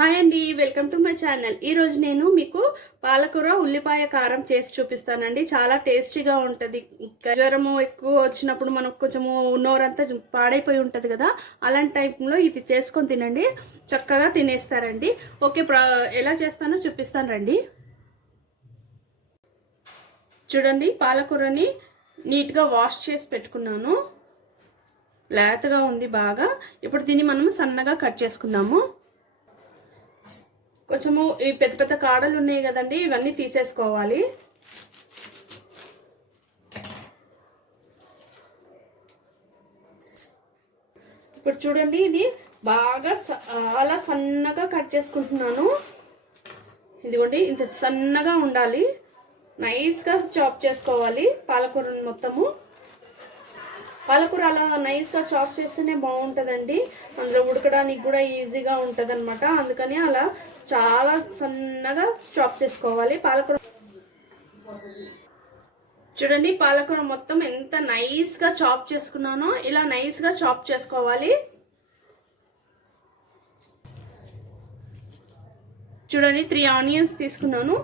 Hi అండి, welcome to my channel. ఈరోజు నేను మీకు పాలకూర ఉల్లిపాయ కారం చేసి చూపిస్తానండి. చాలా టేస్టీగా ఉంటుంది. జ్వరము ఎక్కువ వచ్చినప్పుడు మనకు కొంచెము నోరంతా పాడైపోయి ఉంటుంది కదా, అలాంటి టైంలో ఇది చేసుకొని తినండి, చక్కగా తినేస్తారండి. ఓకే, ఎలా చేస్తానో చూపిస్తాను రండి. చూడండి, పాలకూరని నీట్గా వాష్ చేసి పెట్టుకున్నాను. లేతగా ఉంది బాగా. ఇప్పుడు దీన్ని మనం సన్నగా కట్ చేసుకుందాము. కొంచెము ఈ పెద్ద పెద్ద కాడలు ఉన్నాయి కదండి, ఇవన్నీ తీసేసుకోవాలి. ఇప్పుడు చూడండి, ఇది బాగా చాలా సన్నగా కట్ చేసుకుంటున్నాను. ఇదిగోండి, ఇంత సన్నగా ఉండాలి. నైస్గా చాప్ చేసుకోవాలి పాలకూరను మొత్తము. పాలకూర అలా నైస్గా చాప్ చేస్తేనే బాగుంటుందండి. అందులో ఉడకడానికి కూడా ఈజీగా ఉంటుంది అనమాట. అందుకని అలా చాలా సన్నగా చాప్ చేసుకోవాలి పాలకూర. చూడండి, పాలకూర మొత్తం ఎంత నైస్గా చాప్ చేసుకున్నానో ఇలా నైస్గా చాప్ చేసుకోవాలి. చూడండి, 3 ఆనియన్స్ తీసుకున్నాను.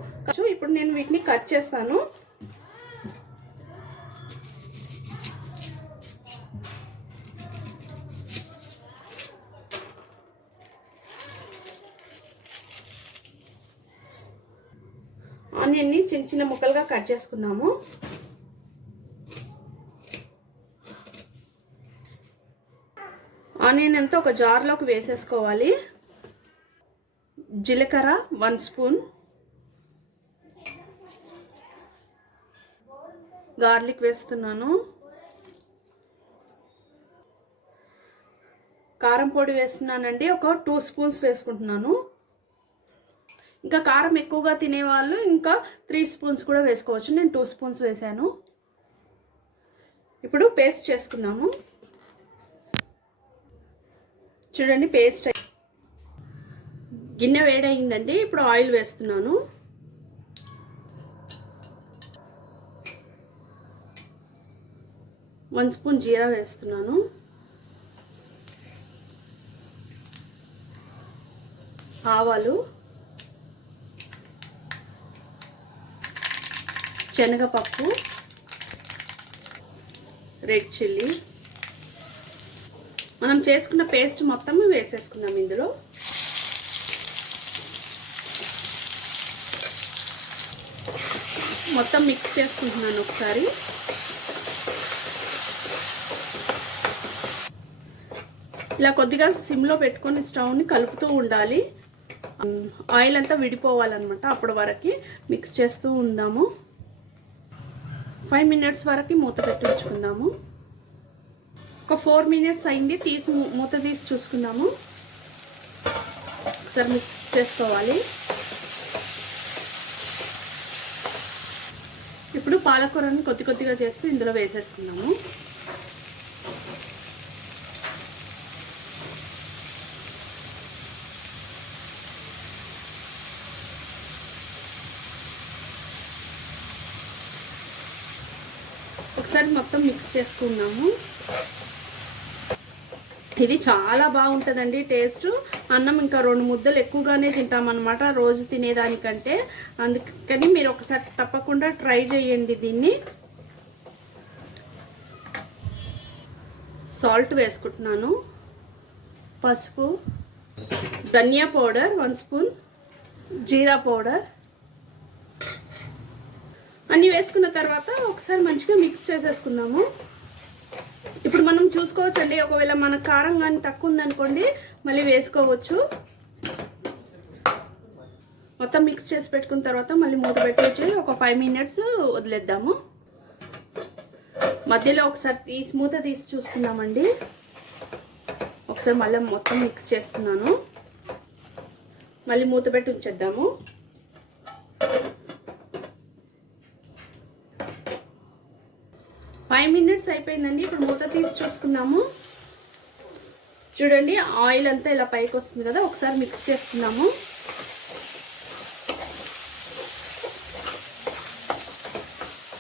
ఇప్పుడు నేను వీటిని కట్ చేస్తాను. ఆనియన్ని చిన్న చిన్న ముక్కలుగా కట్ చేసుకుందాము. ఆనియన్ అంతా ఒక జార్లోకి వేసేసుకోవాలి. జీలకర్ర 1 స్పూన్, గార్లిక్ వేస్తున్నాను, కారం పొడి వేస్తున్నానండి. ఒక 2 స్పూన్స్ వేసుకుంటున్నాను. ఇంకా కారం ఎక్కువగా తినేవాళ్ళు ఇంకా 3 స్పూన్స్ కూడా వేసుకోవచ్చు. నేను 2 స్పూన్స్ వేసాను. ఇప్పుడు పేస్ట్ చేసుకుందాము. చూడండి, పేస్ట్ గిన్నె వేడయిందండి. ఇప్పుడు ఆయిల్ వేస్తున్నాను. వన్ స్పూన్ జీరా వేస్తున్నాను. ఆవాలు, శనగపప్పు, రెడ్ చిల్లీ, మనం చేసుకున్న పేస్ట్ మొత్తం వేసేసుకున్నాం ఇందులో. మొత్తం మిక్స్ చేసుకుంటున్నాను ఒకసారి. ఇలా కొద్దిగా సిమ్లో పెట్టుకొని స్టవ్ని కలుపుతూ ఉండాలి. ఆయిల్ అంతా విడిపోవాలన్నమాట. అప్పటి వరకు మిక్స్ చేస్తూ ఉందాము. 5 మినిట్స్ వరకు మూత పెట్టి ఉంచుకుందాము. ఒక 4 మినిట్స్ అయింది. మూత తీసి చూసుకుందాము. ఒకసారి మిక్స్ చేసుకోవాలి. ఇప్పుడు పాలకూరని కొద్ది కొద్దిగా చేస్తూ ఇందులో వేసేసుకుందాము. ఒకసారి మొత్తం మిక్స్ చేసుకున్నాము. ఇది చాలా బాగుంటుందండి టేస్ట్. అన్నం ఇంకా 2 ముద్దలు ఎక్కువగానే తింటామన్నమాట రోజు తినేదానికంటే. అందుకని మీరు ఒకసారి తప్పకుండా ట్రై చేయండి దీన్ని. సాల్ట్ వేసుకుంటున్నాను, పసుపు, ధనియా పౌడర్ 1 స్పూన్, జీరా పౌడర్ అన్నీ వేసుకున్న తర్వాత ఒకసారి మంచిగా మిక్స్ చేసేసుకుందాము. ఇప్పుడు మనం చూసుకోవచ్చండి, ఒకవేళ మన కారం కానీ తక్కువ ఉందనుకోండి మళ్ళీ వేసుకోవచ్చు. మొత్తం మిక్స్ చేసి పెట్టుకున్న తర్వాత మళ్ళీ మూత పెట్టేసి ఒక 5 మినిట్స్ వదిలేద్దాము. మధ్యలో ఒకసారి మూత తీసి చూసుకుందామండి. ఒకసారి మళ్ళీ మొత్తం మిక్స్ చేస్తున్నాను. మళ్ళీ మూత పెట్టి ఉంచేద్దాము. 5 మినిట్స్ అయిపోయిందండి. ఇప్పుడు మూత తీసి చూసుకుందాము. చూడండి, ఆయిల్ అంతా ఇలా పైకి వస్తుంది కదా. ఒకసారి మిక్స్ చేసుకుందాము.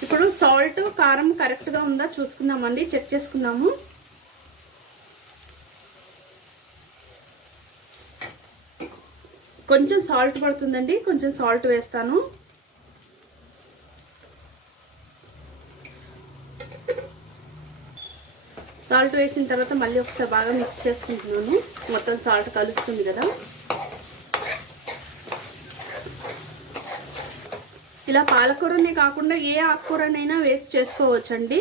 ఇప్పుడు సాల్ట్, కారం కరెక్ట్గా ఉందా చూసుకుందామండి. చెక్ చేసుకుందాము. కొంచెం సాల్ట్ పడుతుందండి, కొంచెం సాల్ట్ వేస్తాను. సాల్ట్ వేసిన తర్వాత మళ్ళీ ఒకసారి బాగా మిక్స్ చేసుకుంటున్నాను. మొత్తం సాల్ట్ కలుస్తుంది కదా. ఇలా పాలకూరనే కాకుండా ఏ ఆకుకూరనైనా వేస్ట్ చేసుకోవచ్చండి.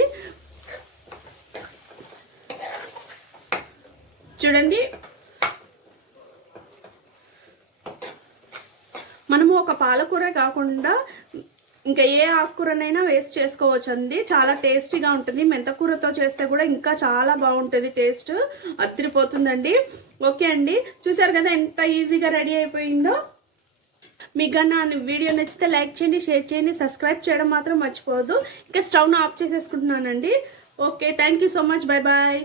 చూడండి, మనము ఒక పాలకూర కాకుండా ఇంకా ఏ ఆకుకూరనైనా వేస్ట్ చేసుకోవచ్చు అండి. చాలా టేస్టీగా ఉంటుంది. మెంతకూరతో చేస్తే కూడా ఇంకా చాలా బాగుంటుంది, టేస్ట్ అదిరిపోతుందండి. ఓకే అండి, చూసారు కదా ఎంత ఈజీగా రెడీ అయిపోయిందో. మీకు నా వీడియో నచ్చితే లైక్ చేయండి, షేర్ చేయండి, సబ్స్క్రైబ్ చేయడం మాత్రం మర్చిపోవద్దు. ఇంకా స్టవ్ను ఆఫ్ చేసేసుకుంటున్నానండి. Okay, thank you so much, bye bye.